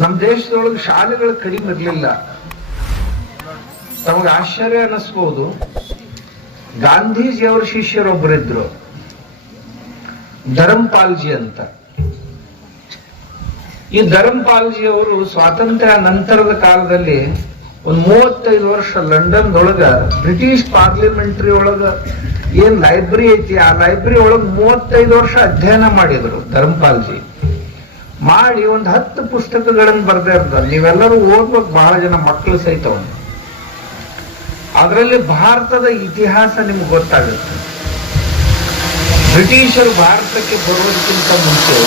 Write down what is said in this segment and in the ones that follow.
ನಮ್ಮ ದೇಶದೊಳಗೆ ಶಾಲೆಗಳು ಕಡಿಮೆ ಇರಲಿಲ್ಲ. ತಮಗೆ ಆಶ್ಚರ್ಯ ಅನ್ನಿಸ್ಬೋದು, ಗಾಂಧೀಜಿಯವರ ಶಿಷ್ಯರೊಬ್ಬರಿದ್ರು, ಧರಂಪಾಲ್ಜಿ ಅಂತ. ಈ ಧರಂಪಾಲ್ಜಿ ಅವರು ಸ್ವಾತಂತ್ರ್ಯ ನಂತರದ ಕಾಲದಲ್ಲಿ ಒಂದು 35 ವರ್ಷ ಲಂಡನ್ದೊಳಗ ಬ್ರಿಟಿಷ್ ಪಾರ್ಲಿಮೆಂಟ್ರಿ ಒಳಗ ಏನ್ ಲೈಬ್ರರಿ ಐತಿ, ಆ ಲೈಬ್ರರಿ ಒಳಗ 35 ವರ್ಷ ಅಧ್ಯಯನ ಮಾಡಿದ್ರು ಧರಂಪಾಲ್ಜಿ. ಮಾಡಿ ಒಂದು 10 ಪುಸ್ತಕಗಳನ್ನು ಬರ್ದೇ ಇರ್ತಾರೆ. ನೀವೆಲ್ಲರೂ ಓದ್ಬೇಕು, ಬಹಳ ಜನ ಮಕ್ಕಳು ಸಹಿತ. ಅದರಲ್ಲಿ ಭಾರತದ ಇತಿಹಾಸ ನಿಮ್ಗೆ ಗೊತ್ತಾಗುತ್ತೆ. ಬ್ರಿಟಿಷರು ಭಾರತಕ್ಕೆ ಬರೋದಕ್ಕಿಂತ ಮುಂಚೆ,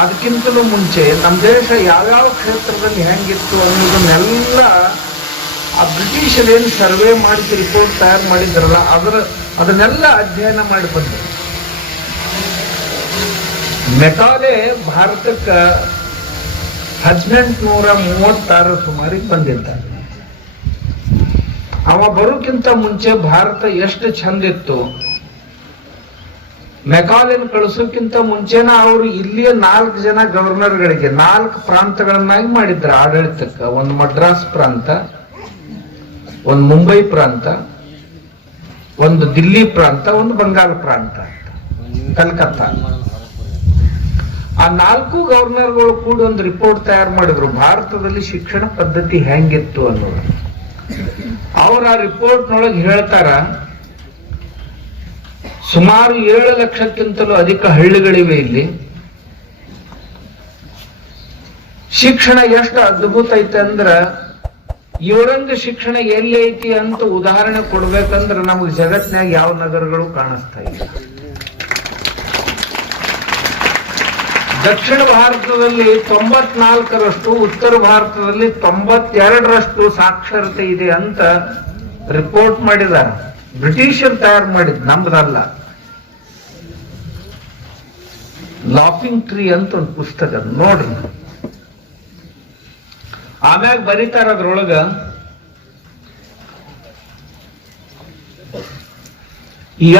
ಅದಕ್ಕಿಂತಲೂ ಮುಂಚೆ ನಮ್ಮ ದೇಶ ಯಾವ್ಯಾವ ಕ್ಷೇತ್ರದಲ್ಲಿ ಹೆಂಗಿತ್ತು ಅನ್ನೋದನ್ನೆಲ್ಲ ಆ ಬ್ರಿಟಿಷರು ಏನು ಸರ್ವೆ ಮಾಡಿ ರಿಪೋರ್ಟ್ ತಯಾರು ಮಾಡಿದ್ರಲ್ಲ ಅದನ್ನೆಲ್ಲ ಅಧ್ಯಯನ ಮಾಡಿ ಬಂದರು. ಮೆಕಾಲೆ ಭಾರತಕ್ಕೆ 1836 ಸುಮಾರಿಗೆ ಬಂದಿದ್ದಾರೆ. ಅವ ಬರೋಕ್ಕಿಂತ ಮುಂಚೆ ಭಾರತ ಎಷ್ಟು ಚಂದ ಇತ್ತು. ಮೆಕಾಲೆನ್ ಕಳಿಸೋಕ್ಕಿಂತ ಮುಂಚೆನ ಅವರು ಇಲ್ಲಿಯ 4 ಜನ ಗವರ್ನರ್ಗಳಿಗೆ 4 ಪ್ರಾಂತಗಳನ್ನಾಗಿ ಮಾಡಿದ್ರು ಆಡಳಿತಕ್ಕೆ. ಒಂದು ಮಡ್ರಾಸ್ ಪ್ರಾಂತ, ಒಂದು ಮುಂಬೈ ಪ್ರಾಂತ, ಒಂದು ದಿಲ್ಲಿ ಪ್ರಾಂತ, ಒಂದು ಬಂಗಾಳ ಪ್ರಾಂತ, ಕಲ್ಕತ್ತಾ. ಆ 4 ಗವರ್ನರ್ಗಳು ಕೂಡ ಒಂದು ರಿಪೋರ್ಟ್ ತಯಾರು ಮಾಡಿದ್ರು, ಭಾರತದಲ್ಲಿ ಶಿಕ್ಷಣ ಪದ್ಧತಿ ಹೆಂಗಿತ್ತು ಅನ್ನೋದು. ಅವ್ರ ಆ ರಿಪೋರ್ಟ್ನೊಳಗೆ ಹೇಳ್ತಾರ, ಸುಮಾರು 7 ಲಕ್ಷಕ್ಕಿಂತಲೂ ಅಧಿಕ ಹಳ್ಳಿಗಳಿವೆ ಇಲ್ಲಿ. ಶಿಕ್ಷಣ ಎಷ್ಟು ಅದ್ಭುತ ಐತೆ ಅಂದ್ರ, ಇವರಂಗ ಶಿಕ್ಷಣ ಎಲ್ಲಿ ಐತಿ ಅಂತ ಉದಾಹರಣೆ ಕೊಡ್ಬೇಕಂದ್ರೆ ನಮಗೆ ಜಗತ್ನ್ಯಾಗ ಯಾವ ನಗರಗಳು ಕಾಣಿಸ್ತಾ ಇಲ್ಲ. ದಕ್ಷಿಣ ಭಾರತದಲ್ಲಿ 94ರಷ್ಟು, ಉತ್ತರ ಭಾರತದಲ್ಲಿ 92ರಷ್ಟು ಸಾಕ್ಷರತೆ ಇದೆ ಅಂತ ರಿಪೋರ್ಟ್ ಮಾಡಿದ್ದಾರೆ. ಬ್ರಿಟಿಷರು ತಯಾರು ಮಾಡಿದ್, ನಮ್ದಲ್ಲ. ಲಾಫಿಂಗ್ ಟ್ರೀ ಅಂತ ಒಂದು ಪುಸ್ತಕ ನೋಡ್ರಿ. ಆಮ್ಯಾಗ ಬರೀತಾರ ಅದ್ರೊಳಗ,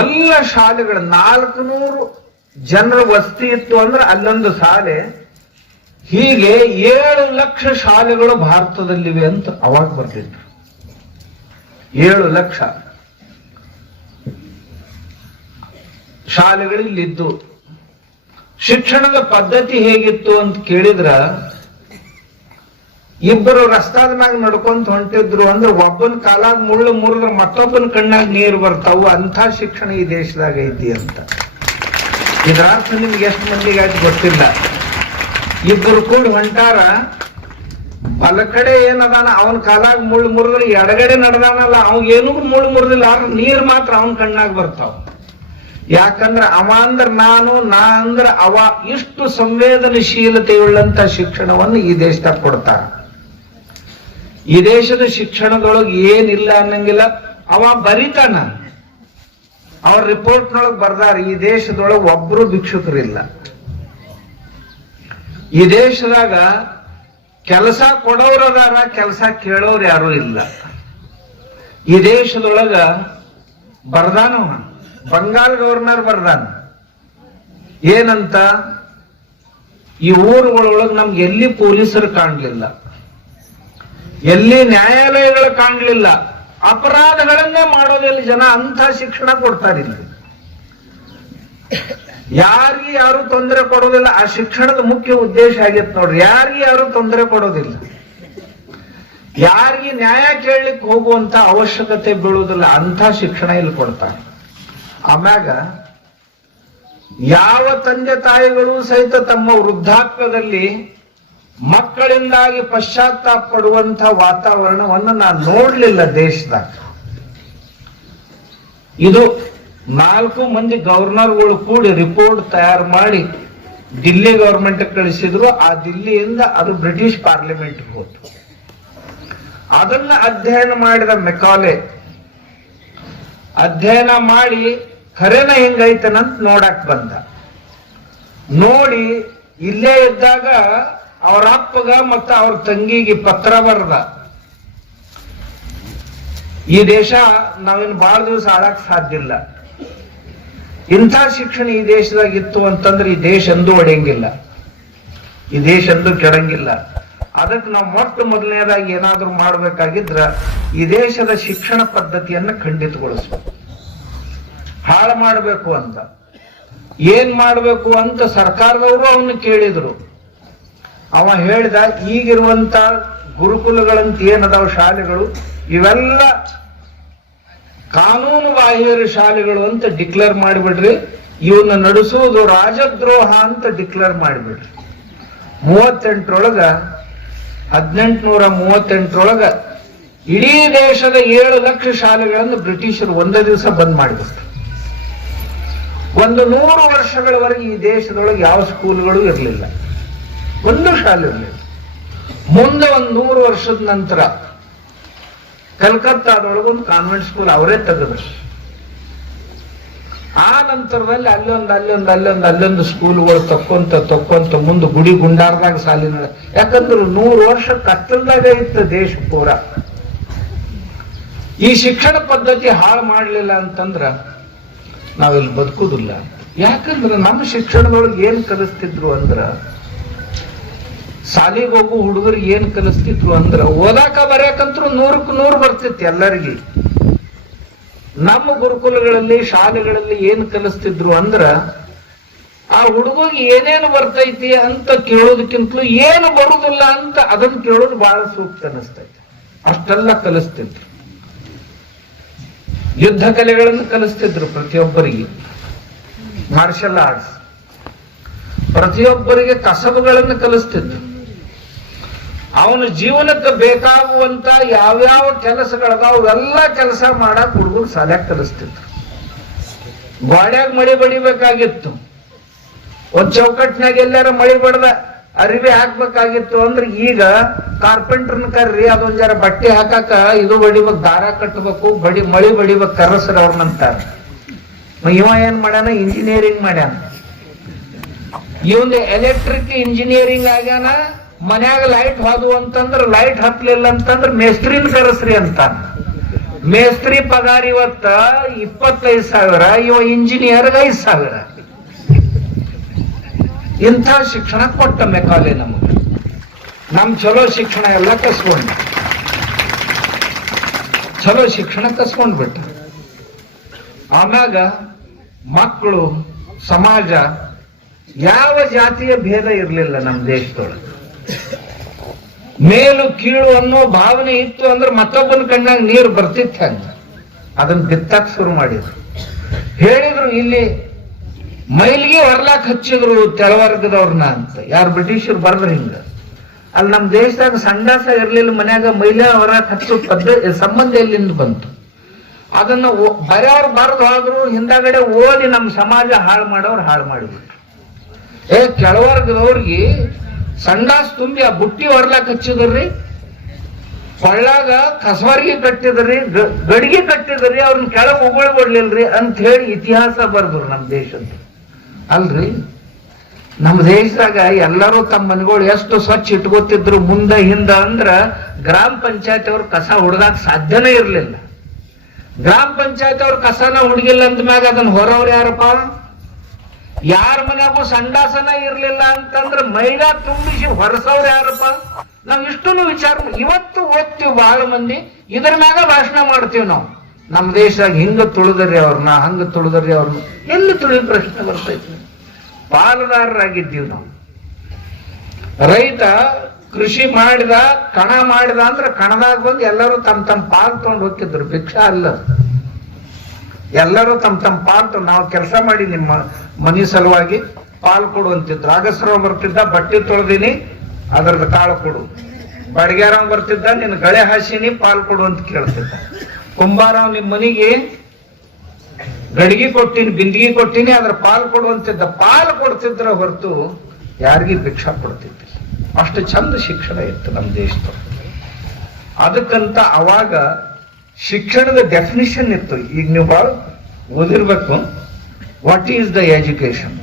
ಎಲ್ಲ ಶಾಲೆಗಳು 400 ಜನರ ವಸ್ತಿ ಇತ್ತು ಅಂದ್ರೆ ಅಲ್ಲೊಂದು ಶಾಲೆ. ಹೀಗೆ 7 ಲಕ್ಷ ಶಾಲೆಗಳು ಭಾರತದಲ್ಲಿವೆ ಅಂತ ಅವಾಗ ಬರ್ತಿದ್ರು. 7 ಲಕ್ಷ ಶಾಲೆಗಳಿಲ್ಲಿದ್ದು. ಶಿಕ್ಷಣದ ಪದ್ಧತಿ ಹೇಗಿತ್ತು ಅಂತ ಕೇಳಿದ್ರ, ಇಬ್ಬರು ರಸ್ತಾದ ಮ್ಯಾಗ ನಡ್ಕೊಂತ ಹೊಂಟಿದ್ರು ಅಂದ್ರೆ ಒಬ್ಬನ ಕಾಲಾಗ ಮುಳ್ಳು ಮುರಿದ್ರೆ ಮತ್ತೊಬ್ಬನ ಕಣ್ಣಾಗ ನೀರು ಬರ್ತಾವು. ಅಂಥ ಶಿಕ್ಷಣ ಈ ದೇಶದಾಗ ಐತಿ ಅಂತ. ಇದರ ಅರ್ಥ ನಿಮ್ಗೆ ಎಷ್ಟು ಮಂದಿಗೆ ಆಯ್ತು ಗೊತ್ತಿಲ್ಲ. ಇಬ್ಬರು ಕೂಡ ಹೊಂಟಾರ, ಬಲ ಕಡೆ ಏನದಾನ ಅವನ ಕಾಲಾಗ ಮುಳ್ಳು ಮುರಿದ್ರೆ ಎಡಗಡೆ ನಡೆದಾನಲ್ಲ ಅವಾಗೇನು ಮುಳ್ಳು ಮುರಿದಿಲ್ಲ, ನೀರ್ ಮಾತ್ರ ಅವನ ಕಣ್ಣಾಗ ಬರ್ತಾವ. ಯಾಕಂದ್ರ ಅವ ಅಂದ್ರ ನಾನು, ನಾ ಅಂದ್ರ ಅವ. ಇಷ್ಟು ಸಂವೇದನಶೀಲತೆಯುಳ್ಳಂತ ಶಿಕ್ಷಣವನ್ನು ಈ ದೇಶದಾಗ ಕೊಡ್ತಾರ. ಈ ದೇಶದ ಶಿಕ್ಷಣದೊಳಗೆ ಏನಿಲ್ಲ ಅನ್ನಂಗಿಲ್ಲ. ಅವ ಬರಿತಾನ, ಅವ್ರ ರಿಪೋರ್ಟ್ನೊಳಗೆ ಬರ್ದಾರ, ಈ ದೇಶದೊಳಗೆ ಒಬ್ರು ಭಿಕ್ಷುಕರಿಲ್ಲ. ಈ ದೇಶದಾಗ ಕೆಲಸ ಕೊಡೋರದಾರ, ಕೆಲಸ ಕೇಳೋರು ಯಾರು ಇಲ್ಲ. ಈ ದೇಶದೊಳಗ ಬರ್ದಾನವ ಬಂಗಾಳ ಗವರ್ನರ್ ಬರ್ದಾನ ಏನಂತ, ಈ ಊರುಗಳೊಳಗೆ ನಮ್ಗೆ ಎಲ್ಲಿ ಪೊಲೀಸರು ಕಾಣ್ಲಿಲ್ಲ, ಎಲ್ಲಿ ನ್ಯಾಯಾಲಯಗಳು ಕಾಣ್ಲಿಲ್ಲ, ಅಪರಾಧಗಳನ್ನೇ ಮಾಡೋದಿಲ್ಲ ಜನ, ಅಂಥ ಶಿಕ್ಷಣ ಕೊಡ್ತಾರೆ ಇಲ್ಲಿ. ಯಾರಿಗೆ ಯಾರು ತೊಂದರೆ ಕೊಡೋದಿಲ್ಲ. ಆ ಶಿಕ್ಷಣದ ಮುಖ್ಯ ಉದ್ದೇಶ ಆಗಿತ್ತು ನೋಡ್ರಿ, ಯಾರಿಗೆ ಯಾರು ತೊಂದರೆ ಕೊಡೋದಿಲ್ಲ, ಯಾರಿಗೆ ನ್ಯಾಯ ಕೇಳಲಿಕ್ಕೆ ಹೋಗುವಂತ ಅವಶ್ಯಕತೆ ಬೀಳುವುದಿಲ್ಲ. ಅಂಥ ಶಿಕ್ಷಣ ಇಲ್ಲಿ ಕೊಡ್ತಾರೆ. ಆಮ್ಯಾಗ ಯಾವ ತಂದೆ ತಾಯಿಗಳು ಸಹಿತ ತಮ್ಮ ವೃದ್ಧಾಪ್ಯದಲ್ಲಿ ಮಕ್ಕಳಿಂದಾಗಿ ಪಶ್ಚಾತ್ತಾಪ ಪಡುವಂತ ವಾತಾವರಣವನ್ನು ನಾನು ನೋಡ್ಲಿಲ್ಲ ದೇಶದಾಗ. ಇದು 4 ಮಂದಿ ಗವರ್ನರ್ಗಳು ಕೂಡಿ ರಿಪೋರ್ಟ್ ತಯಾರು ಮಾಡಿ ದಿಲ್ಲಿ ಗವರ್ಮೆಂಟ್ ಕಳಿಸಿದ್ರು. ಆ ದಿಲ್ಲಿಯಿಂದ ಅದು ಬ್ರಿಟಿಷ್ ಪಾರ್ಲಿಮೆಂಟ್ ಹೋಯ್ತು. ಅದನ್ನ ಅಧ್ಯಯನ ಮಾಡಿದ ಮೆಕಾಲೆ ಅಧ್ಯಯನ ಮಾಡಿ ಖರೇನ ಹೆಂಗೈತನಂತ ನೋಡಕ್ ಬಂದ. ನೋಡಿ ಇಲ್ಲೇ ಇದ್ದಾಗ ಅವ್ರ ಅಪ್ಪಗ ಮತ್ತ ಅವ್ರ ತಂಗಿಗೆ ಪತ್ರ ಬರ್ದ, ಈ ದೇಶ ನಾವಿನ್ ಬಹಳ ದಿವಸ ಆಳಕ್ ಸಾಧ್ಯ ಇಲ್ಲ, ಇಂಥ ಶಿಕ್ಷಣ ಈ ದೇಶದಾಗ ಇತ್ತು ಅಂತಂದ್ರೆ ಈ ದೇಶ ಎಂದೂ ಒಡೆಯಂಗಿಲ್ಲ. ಈ ದೇಶ ಎಂದೂ ಕೆಡಂಗಿಲ್ಲ. ಅದಕ್ಕೆ ನಾವು ಮೊದಲನೇದಾಗಿ ಏನಾದ್ರೂ ಮಾಡ್ಬೇಕಾಗಿದ್ರ ಈ ದೇಶದ ಶಿಕ್ಷಣ ಪದ್ಧತಿಯನ್ನ ಖಂಡಿತಗೊಳಿಸ್ಬೇಕು. ಹಾಳು ಮಾಡಬೇಕು ಅಂತ ಏನ್ ಮಾಡಬೇಕು ಅಂತ ಸರ್ಕಾರದವರು ಅವನು ಕೇಳಿದ್ರು. ಅವ ಹೇಳಿದ, ಈಗಿರುವಂತ ಗುರುಕುಲಗಳಂತ ಏನದಾವ ಶಾಲೆಗಳು, ಇವೆಲ್ಲ ಕಾನೂನು ಬಾಹಿರ ಶಾಲೆಗಳು ಅಂತ ಡಿಕ್ಲೇರ್ ಮಾಡಿಬಿಡ್ರಿ, ಇವನ್ನ ನಡೆಸುವುದು ರಾಜದ್ರೋಹ ಅಂತ ಡಿಕ್ಲೇರ್ ಮಾಡಿಬಿಡ್ರಿ. 1838 ಇಡೀ ದೇಶದ 7 ಲಕ್ಷ ಶಾಲೆಗಳನ್ನು ಬ್ರಿಟಿಷರು ಒಂದೇ ದಿವಸ ಬಂದ್ ಮಾಡಿಬಿಡ್ತಾರೆ. 100 ವರ್ಷಗಳವರೆಗೆ ಈ ದೇಶದೊಳಗೆ ಯಾವ ಸ್ಕೂಲ್ಗಳು ಇರಲಿಲ್ಲ, ಒಂದು ಶಾಲೆ ಇರಲಿಲ್ಲ. ಮುಂದೆ 100 ವರ್ಷದ ನಂತರ ಕಲ್ಕತ್ತಾದೊಳಗೆ ಒಂದು ಕಾನ್ವೆಂಟ್ ಸ್ಕೂಲ್ ಅವರೇ ತೆಗೆದ್ರು. ಆ ನಂತರದಲ್ಲಿ ಅಲ್ಲೊಂದು ಸ್ಕೂಲ್ಗಳು ತಕ್ಕೊಂತ ಮುಂದೆ ಗುಡಿ ಗುಂಡಾರದಾಗ ಸಾಲಿನ, ಯಾಕಂದ್ರೆ 100 ವರ್ಷ ಕತ್ತಲದಾಗ ಇತ್ತು ದೇಶ ಪೂರ. ಈ ಶಿಕ್ಷಣ ಪದ್ಧತಿ ಹಾಳು ಮಾಡಲಿಲ್ಲ ಅಂತಂದ್ರ ನಾವಿಲ್ಲಿ ಬದುಕುದಿಲ್ಲ. ಯಾಕಂದ್ರೆ ನಮ್ಮ ಶಿಕ್ಷಣದೊಳಗೆ ಏನ್ ಕಲಿಸ್ತಿದ್ರು ಅಂದ್ರ, ಶಾಲೆಗೆ ಹೋಗು ಹುಡುಗರಿಗೆ ಏನ್ ಕಲಿಸ್ತಿದ್ರು ಅಂದ್ರ, ಓದಾಕ ಬರ್ಯಾಕಂತ್ರು 100ಕ್ಕೆ 100 ಬರ್ತಿತ್ತು ಎಲ್ಲರಿಗೆ. ನಮ್ಮ ಗುರುಕುಲಗಳಲ್ಲಿ ಶಾಲೆಗಳಲ್ಲಿ ಏನ್ ಕಲಿಸ್ತಿದ್ರು ಅಂದ್ರ, ಆ ಹುಡುಗಿಗೆ ಏನೇನು ಬರ್ತೈತಿ ಅಂತ ಕೇಳೋದಕ್ಕಿಂತಲೂ ಏನು ಬರುದಿಲ್ಲ ಅಂತ ಅದನ್ನ ಕೇಳೋದು ಬಹಳ ಸೂಕ್ತ ಅನಿಸ್ತೈತಿ. ಅಷ್ಟೆಲ್ಲ ಕಲಿಸ್ತಿದ್ರು. ಯುದ್ಧ ಕಲೆಗಳನ್ನು ಕಲಿಸ್ತಿದ್ರು ಪ್ರತಿಯೊಬ್ಬರಿಗೆ, ಮಾರ್ಷಲ್ ಆರ್ಟ್ಸ್, ಪ್ರತಿಯೊಬ್ಬರಿಗೆ ಕಸಬುಗಳನ್ನು ಕಲಿಸ್ತಿದ್ರು. ಅವನ ಜೀವನಕ್ಕೆ ಬೇಕಾಗುವಂತ ಯಾವ್ಯಾವ ಕೆಲಸಗಳದಾವ ಅವೆಲ್ಲ ಕೆಲಸ ಮಾಡಕ್ ಹುಡುಗರು ಶಾಲ್ಯಾಗ ಕಲಿಸ್ತಿದ್ರು. ಗೋಡ್ಯಾಗ ಮಳಿ ಬಡಿಬೇಕಾಗಿತ್ತು, ಒಂದ್ ಚೌಕಟ್ನಾಗ ಎಲ್ಲಾರ ಮಳಿ ಬಡ್ದ ಅರಿವಿ ಹಾಕ್ಬೇಕಾಗಿತ್ತು ಅಂದ್ರೆ ಈಗ ಕಾರ್ಪೆಂಟರ್ನ ಕರ್ರಿ ಅದೊಂದ್ ಜರ ಬಟ್ಟೆ ಹಾಕಾಕ ಇದು ಬಡಿಬೇಕು, ದಾರ ಕಟ್ಟಬೇಕು, ಮಳಿ ಬಡಿಬೇಕು, ಕರಸ್ರ ಅವ್ರನ್ನಂತಾರ. ಇವ ಏನ್ ಮಾಡ್ಯಾನ, ಇಂಜಿನಿಯರಿಂಗ್ ಮಾಡ್ಯಾನ. ಇವಂದು ಎಲೆಕ್ಟ್ರಿಕ್ ಇಂಜಿನಿಯರಿಂಗ್ ಆಗ್ಯಾನ. ಮನ್ಯಾಗ ಲೈಟ್ ಹೋದು ಅಂತಂದ್ರ ಲೈಟ್ ಹತ್ಲಿಲ್ಲ ಅಂತಂದ್ರ ಮೇಸ್ತ್ರಿನ ಕರೆಸ್ರಿ ಅಂತ. ಮೇಸ್ತ್ರಿ ಪಗಾರ ಇವತ್ತ 25,000, ಇವ ಇಂಜಿನಿಯರ್ 5,000. ಇಂಥ ಶಿಕ್ಷಣ ಕೊಟ್ಟ ಮೆಕಾಲೆ ನಮಗೆ. ನಮ್ ಚಲೋ ಶಿಕ್ಷಣ ಎಲ್ಲ ಚಲೋ ಶಿಕ್ಷಣ ಕಸ್ಕೊಂಡ್ಬಿಟ್ಟ. ಆಮ್ಯಾಗ ಮಕ್ಕಳು, ಸಮಾಜ, ಯಾವ ಜಾತಿಯ ಭೇದ ಇರಲಿಲ್ಲ ನಮ್ಮ ದೇಶದೊಳಗೆ. ಮೇಲು ಕೀಳು ಅನ್ನೋ ಭಾವನೆ ಇತ್ತು ಅಂದ್ರೆ ಮತ್ತೊಬ್ಬನ ಕಣ್ಣಾಗ ನೀರು ಬರ್ತಿತ್ತು. ಹಂಗ ಅದನ್ನ ಬಿತ್ತಕ್ ಶುರು ಮಾಡಿದ್ರು. ಹೇಳಿದ್ರು ಇಲ್ಲಿ ಮೈಲಿಗೆ ಹೊರ್ಲಾಕ್ ಹಚ್ಚಿದ್ರು ತೆಳವರ್ಗದವ್ರನ್ನ ಅಂತ. ಯಾರು ಬ್ರಿಟಿಷರು ಬರ್ದ್ರು ಹಿಂಗ. ಅಲ್ಲಿ ನಮ್ಮ ದೇಶದಾಗ ಸಂಡಾಸ ಇರ್ಲಿಲ್ಲ, ಮನ್ಯಾಗ ಮೈಲ ಹೊರಕ್ ಹಚ್ಚೋ ಸಂಬಂಧ ಎಲ್ಲಿಂದ ಬಂತು? ಅದನ್ನ ಬರ್ಯಾರು ಬರ್ದು ಹೋದ್ರು, ಹಿಂದಾಗಡೆ ಓದಿ ನಮ್ಮ ಸಮಾಜ ಹಾಳು ಮಾಡೋರು ಹಾಳು ಮಾಡಿಬಿಟ್ರು. ಕೆಳವರ್ಗದವ್ರಿಗೆ ಸಂಡಾಸ್ ತುಂಬಿ ಆ ಬುಟ್ಟಿ ಹೊರ್ಲಾಕ್ ಹಚ್ಚಿದ್ರಿ, ಕೊಳ್ಳಾಗ ಕಸವರ್ಗಿ ಕಟ್ಟಿದ್ರಿ, ಗಡಿಗೆ ಕಟ್ಟಿದ್ರಿ, ಅವ್ರನ್ನ ಕೆಳಗೆ ಉಗುಳ್ಬಿಡ್ಲಿಲ್ರಿ ಅಂತ ಹೇಳಿ ಇತಿಹಾಸ ಬರ್ದ್ರು ನಮ್ಮ ದೇಶದ. ಅಲ್ರಿ, ನಮ್ಮ ದೇಶದಾಗ ಎಲ್ಲರೂ ತಮ್ಮ ಮನೆಗಳು ಎಷ್ಟು ಸ್ವಚ್ಛ ಇಟ್ಕೋತಿದ್ರು ಮುಂದೆ ಹಿಂದ ಅಂದ್ರ ಗ್ರಾಮ ಪಂಚಾಯತ್ ಅವ್ರ ಕಸ ಹುಡ್ದಾಕ್ ಸಾಧ್ಯನೇ ಇರ್ಲಿಲ್ಲ. ಗ್ರಾಮ ಪಂಚಾಯತ್ ಅವ್ರ ಕಸನ ಹುಡುಗಿಲ್ಲ ಅಂದ ಮ್ಯಾಗ ಅದನ್ನ ಹೊರವ್ರು ಯಾರಪ್ಪ? ಯಾರ ಮನ್ಯಾಗೂ ಸಂಡಾಸನ ಇರ್ಲಿಲ್ಲ ಅಂತಂದ್ರ ಮೈಲಾ ತುಂಬಿಸಿ ಹೊರಸವ್ರು ಯಾರಪ್ಪ? ನಾವ್ ಇಷ್ಟನ್ನು ವಿಚಾರ ಇವತ್ತು ಓದ್ತೀವಿ. ಬಹಳ ಮಂದಿ ಇದ್ರ ಮ್ಯಾಗ ಭಾಷಣ ಮಾಡ್ತೀವಿ ನಾವು. ನಮ್ಮ ದೇಶದಾಗ ಹಿಂಗ ತುಳಿದ್ರಿ ಅವ್ರನ್ನ, ಹಂಗ ತುಳಿದ್ರಿ ಅವ್ರನ್ನ. ಎಲ್ಲಿ ತುಳಿದ ಪ್ರಶ್ನೆ ಬರ್ತೈತಿ? ಪಾಲುದಾರರಾಗಿದ್ದೀವಿ ನಾವು. ರೈತ ಕೃಷಿ ಮಾಡಿದ, ಕಣ ಮಾಡಿದ ಅಂದ್ರೆ ಕಣದಾಗ ಬಂದು ಎಲ್ಲರೂ ತಮ್ಮ ಪಾಲ್ ತಗೊಂಡು ಹೋಗ್ತಿದ್ರು. ಭಿಕ್ಷಾ ಅಲ್ಲ, ಎಲ್ಲರೂ ತಮ್ಮ ಪಾಲ್ ನಾವು ಕೆಲಸ ಮಾಡಿ ನಿಮ್ಮ ಮನಿ ಸಲುವಾಗಿ ಪಾಲ್ ಕೊಡುವಂತಿದ್ರು. ಆಗಸರಾವ್ ಬರ್ತಿದ್ದ, ಬಟ್ಟೆ ತೊಳೆದಿನಿ ಅದ್ರದ್ದು ಕಾಳು ಕೊಡು. ಬಡಗ್ಯಾರಾವ್ ಬರ್ತಿದ್ದ, ನಿನ್ ಗಳೆ ಹಾಸಿನಿ ಪಾಲ್ ಕೊಡು ಅಂತ ಕೇಳ್ತಿದ್ದ. ಕುಂಬಾರಾವ್ ನಿಮ್ ಮನಿಗೆ ಗಡಿಗೆ ಕೊಟ್ಟಿನಿ, ಬಿಂದಿಗೆ ಕೊಟ್ಟಿನಿ, ಅದ್ರ ಪಾಲ್ ಕೊಡುವಂತಿದ್ದ. ಪಾಲ್ ಕೊಡ್ತಿದ್ರ ಹೊರತು ಯಾರಿಗೂ ಭಿಕ್ಷಾ ಕೊಡ್ತಿದ್ದ. ಅಷ್ಟು ಚಂದ ಶಿಕ್ಷಣ ಇತ್ತು ನಮ್ಮ ದೇಶದಲ್ಲಿ. ಅದಕ್ಕಂತ ಅವಾಗ ಶಿಕ್ಷಣದ ಡೆಫಿನಿಷನ್ ಇತ್ತು. ಈಗ ನೀವು ಬಹಳ ಓದಿರ್ಬೇಕು. What is the education?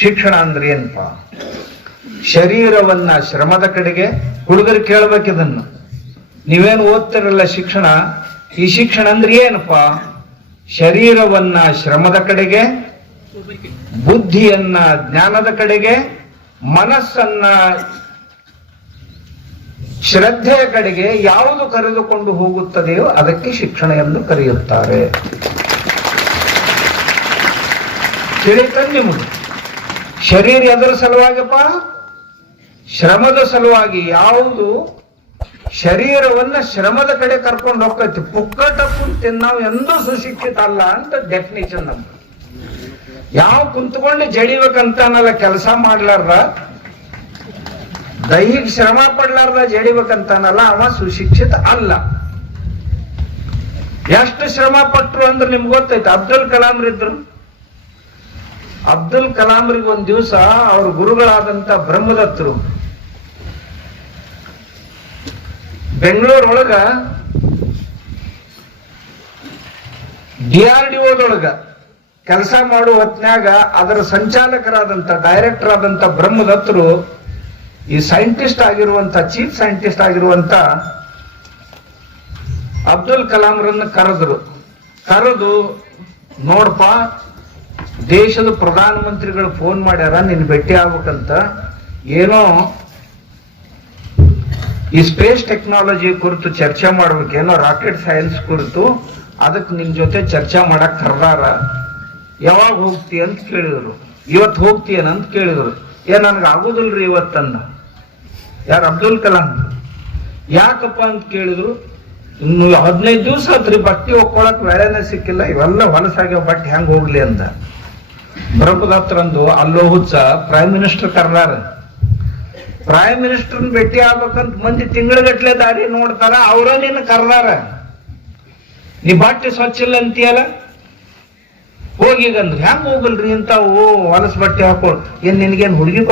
ಶಿಕ್ಷಣ ಅಂದ್ರೆ ಏನಪ್ಪ? ಶರೀರವನ್ನ ಶ್ರಮದ ಕಡೆಗೆ, ಹುಡುಗರು ಕೇಳ್ಬೇಕಿದನ್ನು, ನೀವೇನು ಓದ್ತಿರಲ್ಲ ಶಿಕ್ಷಣ, ಈ ಶಿಕ್ಷಣ ಅಂದ್ರೆ ಏನಪ್ಪ? ಶರೀರವನ್ನ ಶ್ರಮದ ಕಡೆಗೆ, ಬುದ್ಧಿಯನ್ನ ಜ್ಞಾನದ ಕಡೆಗೆ, ಮನಸ್ಸನ್ನ ಶ್ರದ್ಧೆಯ ಕಡೆಗೆ ಯಾವುದು ಕರೆದುಕೊಂಡು ಹೋಗುತ್ತದೆಯೋ ಅದಕ್ಕೆ ಶಿಕ್ಷಣ ಎಂದು ಕರೆಯುತ್ತಾರೆ. ತಿಳಿತ ನಿಮಗೆ? ಶರೀರ ಎದರ ಸಲುವಾಗಿಪ್ಪ? ಶ್ರಮದ ಸಲುವಾಗಿ. ಯಾವುದು ಶರೀರವನ್ನ ಶ್ರಮದ ಕಡೆ ಕರ್ಕೊಂಡು ಹೋಗ್ತೈತಿ. ಪುಕ್ಕಟಪ್ಪು ನಾವು ಎಂದೂ ಸುಶಿಕ್ಷಿತ ಅಲ್ಲ ಅಂತ ಡೆಫಿನೇಷನ್ ನಮ್ದು. ಯಾವ ಕುಂತ್ಕೊಂಡು ಜಡಿಬೇಕಂತಾನಲ್ಲ, ಕೆಲಸ ಮಾಡ್ಲಾರ್ದ, ದೈಹಿಕ ಶ್ರಮ ಪಡ್ಲಾರ್ದ ಜಡಿಬೇಕಂತಾನಲ್ಲ, ಅವ ಸುಶಿಕ್ಷಿತ ಅಲ್ಲ. ಎಷ್ಟು ಶ್ರಮ ಪಟ್ರು ಅಂದ್ರೆ ನಿಮ್ಗೆ ಗೊತ್ತೈತೆ. ಅಬ್ದುಲ್ ಕಲಾಂರಿದ್ರು. ಅಬ್ದುಲ್ ಕಲಾಂರಿಗೆ ಒಂದ್ ದಿವಸ ಅವ್ರ ಗುರುಗಳಾದಂತ ಬ್ರಹ್ಮದತ್ತರು ಬೆಂಗಳೂರೊಳಗ DRDOದೊಳಗ ಕೆಲಸ ಮಾಡುವ ಹೊತ್ನ್ಯಾಗ ಅದರ ಸಂಚಾಲಕರಾದಂತ ಡೈರೆಕ್ಟರ್ ಆದಂತ ಬ್ರಹ್ಮದತ್ತರು ಈ ಸೈಂಟಿಸ್ಟ್ ಆಗಿರುವಂತ ಚೀಫ್ ಸೈಂಟಿಸ್ಟ್ ಆಗಿರುವಂತ ಅಬ್ದುಲ್ ಕಲಾಂರನ್ನ ಕರೆದು ನೋಡಪ್ಪ, ದೇಶದ ಪ್ರಧಾನ ಮಂತ್ರಿಗಳು ಫೋನ್ ಮಾಡ್ಯಾರ ನಿನ್ ಭೇಟಿ ಆಗ್ಬೇಕಂತ, ಏನೋ ಈ ಸ್ಪೇಸ್ ಟೆಕ್ನಾಲಜಿ ಕುರಿತು ಚರ್ಚೆ ಮಾಡ್ಬೇಕೇನೋ, ರಾಕೆಟ್ ಸೈನ್ಸ್ ಕುರಿತು, ಅದಕ್ಕೆ ನಿಮ್ ಜೊತೆ ಚರ್ಚೆ ಮಾಡಕ್ ಕರ್ದಾರ, ಯಾವಾಗ ಹೋಗ್ತಿ ಅಂತ ಕೇಳಿದ್ರು. ಇವತ್ತು ಹೋಗ್ತೀಯನಂತ ಕೇಳಿದ್ರು. ನನ್ಗೆ ಆಗುದಿಲ್ರಿ ಇವತ್ತನ್ನ. ಯಾರು? ಅಬ್ದುಲ್ ಕಲಾಂ. ಯಾಕಪ್ಪ ಅಂತ ಕೇಳಿದ್ರು. ಇನ್ನು 15 ದಿವಸ ಆತ್ರಿ, ಬಟ್ಟೆ ಒಕ್ಕೊಳಕ್ ವೇಳೆನೆ ಸಿಕ್ಕಿಲ್ಲ, ಇವೆಲ್ಲ ಹೊಲಸಾಗ್ಯಾವ, ಬಟ್ಟೆ ಹೆಂಗ್ ಹೋಗ್ಲಿ ಅಂತ. ಬ್ರಹ್ಮದತ್ತರಂದು ಅಲ್ಲೋ ಹುಚ್ಚ ಪ್ರೈಮ್ ಮಿನಿಸ್ಟರ್ ಕರ್ದಾರ. ಪ್ರೈಮ್ ಮಿನಿಸ್ಟರ್ನ ಭೇಟಿ ಆಗ್ಬೇಕಂತ ಮಂದಿ ತಿಂಗಳಗಟ್ಲೆ ದಾರಿ ನೋಡ್ತಾರ, ಅವ್ರ ನಿನ್ನ ಕರ್ದಾರ. ನೀ ಬಟ್ಟೆ ಸ್ವಚ್ಛ ಇಲ್ಲ ಅಂತೀಯಲ್ಲ, ಹೋಗಿಗಂದ್ರು. ಹೆಂಗ್ ಹೋಗಲ್ರಿ ಅಂತ ಹೊಲಸ್ ಬಟ್ಟೆ ಹಾಕೋ, ನಿನ್ಗೇನ್ ಹುಡುಗಿ